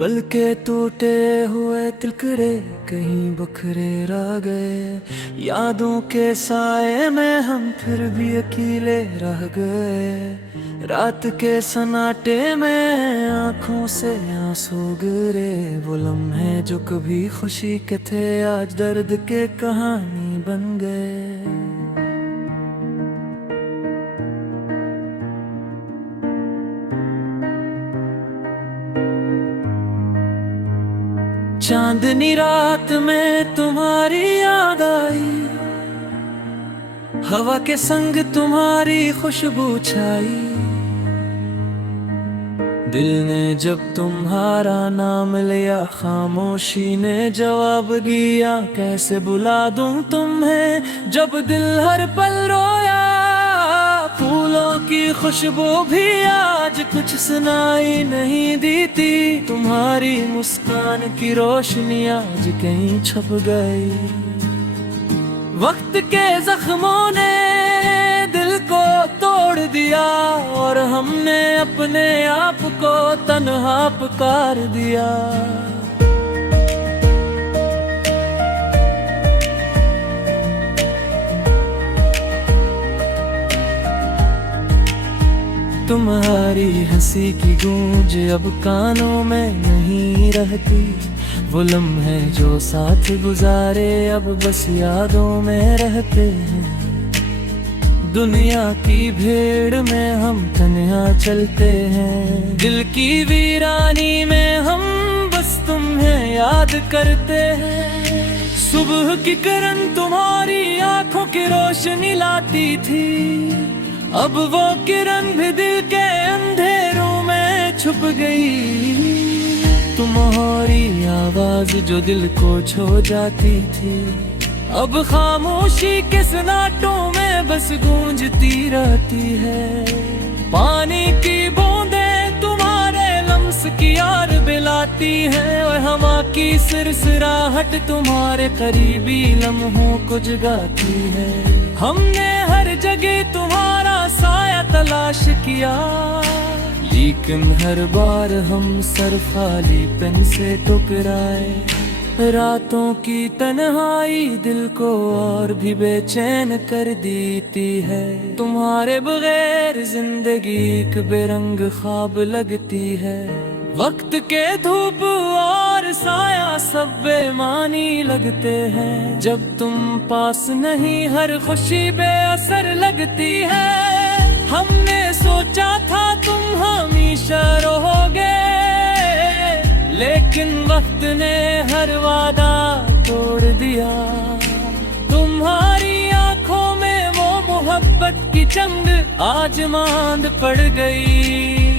पल के टूटे हुए तिलकरे कहीं बखरे रह गए। यादों के साए में हम फिर भी अकेले रह गए। रात के सन्नाटे में आंखों से आंसू गिरे। वो लम्हे जो कभी खुशी के थे आज दर्द के कहानी बन गए। चांदनी रात में तुम्हारी याद आई, हवा के संग तुम्हारी खुशबू छाई। दिल ने जब तुम्हारा नाम लिया खामोशी ने जवाब दिया। कैसे बुला दूं तुम्हें जब दिल हर पल रोया। फूलों की खुशबू भी आज कुछ सुनाई नहीं देती। तुम्हारी मुस्कान की रोशनी आज कहीं छप गई। वक्त के जख्मों ने दिल को तोड़ दिया और हमने अपने आप को तन्हा पुकार दिया। तुम्हारी हंसी की गूंज अब कानों में नहीं रहती। वो लम्हे जो साथ गुजारे अब बस यादों में रहते हैं। दुनिया की भीड़ में हम तन्हा चलते हैं। दिल की वीरानी में हम बस तुम्हें याद करते हैं। सुबह की किरण तुम्हारी आंखों की रोशनी लाती थी। अब वो किरण भी दिल के अंधेरों में छुप गई। तुम्हारी आवाज जो दिल को छू जाती थी अब खामोशी के सन्नाटों में बस गूंजती रहती है। पानी की बूंदें तुम्हारे लम्स की याद दिलाती है और हवा की सिरसिराहट तुम्हारे करीबी लम्हों को जगाती है। हमने हर जगह तुम्हारा साया तलाश किया, लेकिन हर बार हम सर खाली पेन से टकराए। रातों की तन्हाई दिल को और भी बेचैन कर देती है। तुम्हारे बगैर जिंदगी एक बेरंग ख्वाब लगती है। वक्त के धूप और साया सब बेमानी लगते हैं। जब तुम पास नहीं हर खुशी बेअसर लगती है। हमने सोचा था तुम हमेशा रहोगे, लेकिन वक्त ने हर वादा तोड़ दिया। तुम्हारी आंखों में वो मोहब्बत की जंग आज मांद पड़ गई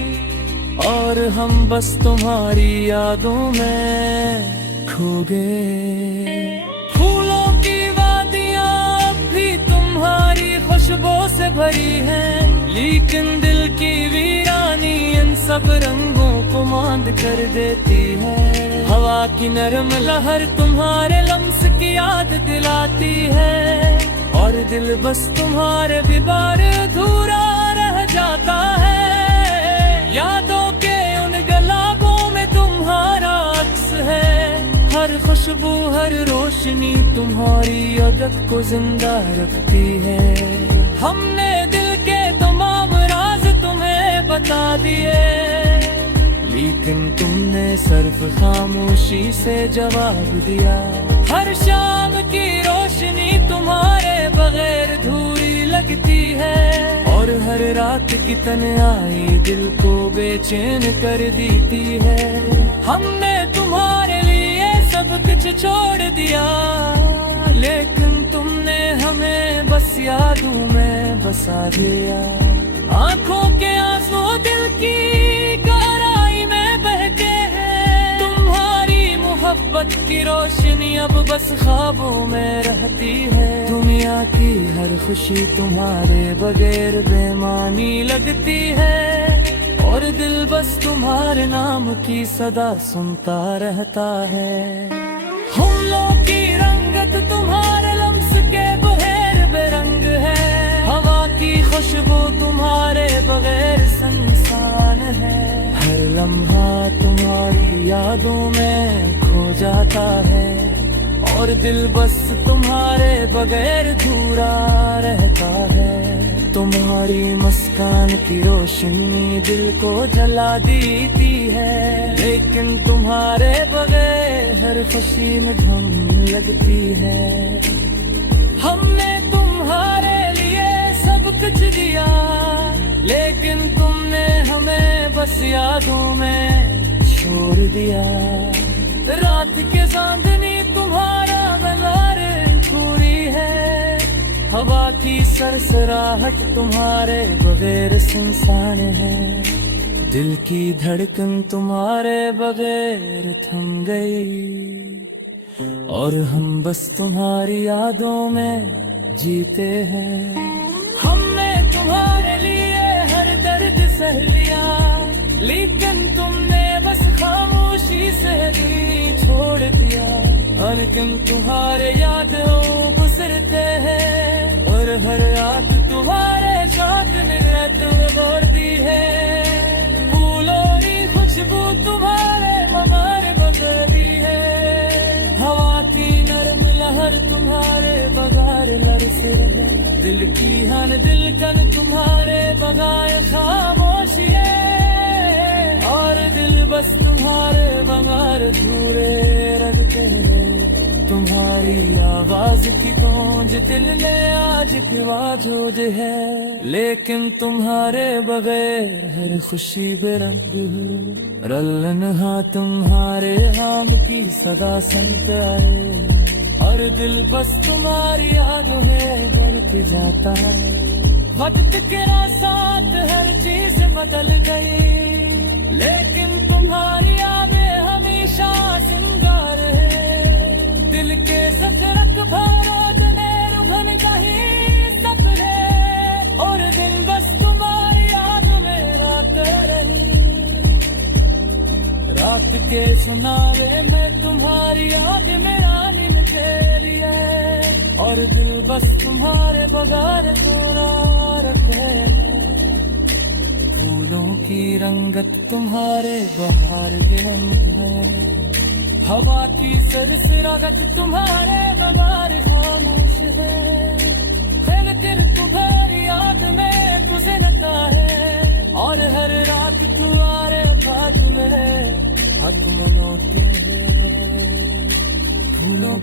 और हम बस तुम्हारी यादों में खो गए। फूलों की वादियां अब भी तुम्हारी खुशबू से भरी हैं, लेकिन दिल की वीरानी इन सब रंगों को मांद कर देती है। हवा की नरम लहर तुम्हारे लम्स की याद दिलाती है और दिल बस तुम्हारे बिबार अधूरा रह जाता है। यादों के उन गुलाबों में तुम्हारा अक्स है। हर खुशबू हर रोशनी तुम्हारी यादत को जिंदा रखती है। हमने दिल के तमाम राज तुम्हें बता दिए, लेकिन तुमने सिर्फ खामोशी से जवाब दिया। हर शाम की रोशनी तुम्हारे बगैर धूरी लगती है और हर रात की तन्हाई दिल को बेचैन कर देती है। हमने तुम्हारे लिए सब कुछ छोड़ दिया, लेकिन तुमने हमें बस यादों में बसा दिया। आंखों के आंसू दिल की गहराई में बहते हैं। तुम्हारी मोहब्बत की रोशनी अब बस ख्वाबों में रहती है। दुनिया की हर खुशी तुम्हारे बगैर बेमानी लगती है और दिल बस तुम्हारे नाम की सदा सुनता रहता है। फूलों की रंगत तुम्हारे लम्स के बगैर बेरंग है। हवा की खुशबू तुम्हारे बगैर संसान है। हर लम्हा तुम्हारी याद रहता है, और दिल बस तुम्हारे बगैर अधूरा रहता है। तुम्हारी मुस्कान की रोशनी दिल को जला देती है, लेकिन तुम्हारे बगैर हर खुशी में धुन लगती है। हमने तुम्हारे लिए सब कुछ दिया, लेकिन तुमने हमें बस यादों में छोड़ दिया। रात के चांदनी तुम्हारा बगार पूरी है, हवा की सरसराहट तुम्हारे बगैर सुनसान है। दिल की धड़कन तुम्हारे बगैर थम गई, और हम बस तुम्हारी यादों में जीते हैं। हमने तुम्हारे लिए हर दर्द सह लिया, लेकिन तुमने बस खामोशी से दिल छोड़ दिया। लेकिन तुम्हारे यादों गुजरते हैं, और हर याद तुम्हारे साथ ने तोड़ दी है। फूलों की खुशबू तुम्हारे मगर बदल दी है, हवा की नरम लहर तुम्हारे बगार लरसे है। दिल की हन दिलकन तुम्हारे बगार खामोशी है, और दिल बस तुम्हारे बगार धूरे रखते हैं। तुम्हारी आवाज की गूंज दिल में आज भी मौजूद है, लेकिन तुम्हारे बगैर हर खुशी बेरंग है। रलनहा तुम्हारे नाम की सदा सुनत आए, और दिल बस तुम्हारी यादों में भर के जाता है। वक्त के साथ हर चीज बदल गई, लेकिन तुम्हारी यादें हमेशा जिंदा रहे। दिल के सफरक भारत ने रुभन कहीं सपने, और दिल बस तुम्हारी याद में रात रही। रात के सुनावे में तुम्हारी याद मेरा नींद के लिए, और दिल बस तुम्हारे बगार थोड़ा रखे। फूलों की रंगत तुम्हारे बहार के रंग है, हवा की सरसराहट तुम्हारे बगार खामोश है। फिर दिल तुम्हारी याद में गुजरता है, और हर रात तुम्हारे पास में हाथ मनोते हैं। फूलों